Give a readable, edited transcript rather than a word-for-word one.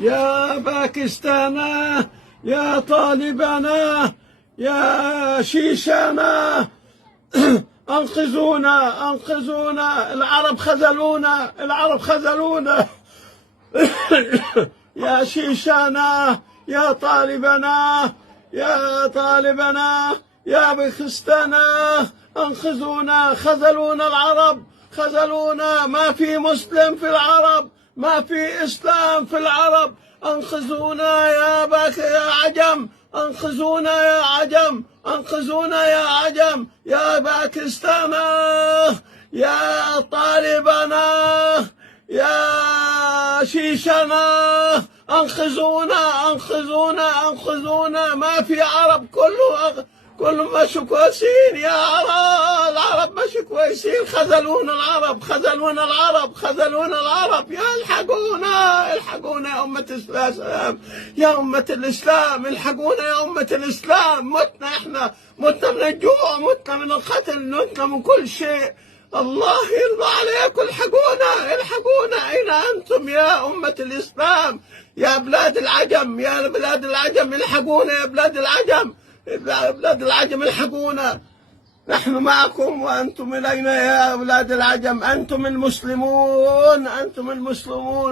يا باكستانا، يا طالبانا، يا شيشانا، أنقذونا أنقذونا، العرب خذلونا، العرب خذلونا. يا شيشانا، يا طالبنا، يا طالبنا، يا باكستانا، أنقذونا، خذلونا العرب، خذلونا، ما في مسلم في العرب، ما في إسلام في العرب، أنقذونا يا عجم، أنقذونا يا عجم، أنقذونا يا عجم، يا باكستانا، يا طالبنا، يا شيشنا، أنقذونا أنقذونا أنقذونا، ما في عرب، كلهم ماشي كويسين يا عرب، العرب ماشي كويسين، خذلونا العرب، خذلونا العرب، خذلونا العرب، يا الحقونا الحقونا يا أمة الإسلام، يا أمة الإسلام، الحقونا يا أمة الإسلام، متنا إحنا، متنا من الجوع، متنا من القتل، متنا من كل شيء، الله يرضى عليكم، الحقونا الحقونا، أين أنتم يا أمة الإسلام، يا بلاد العجم، يا بلاد العجم، الحقونا يا بلاد العجم، بلاد العجم، الحقونا، نحن معكم وأنتم إلينا يا أولاد العجم، أنتم المسلمون، أنتم المسلمون.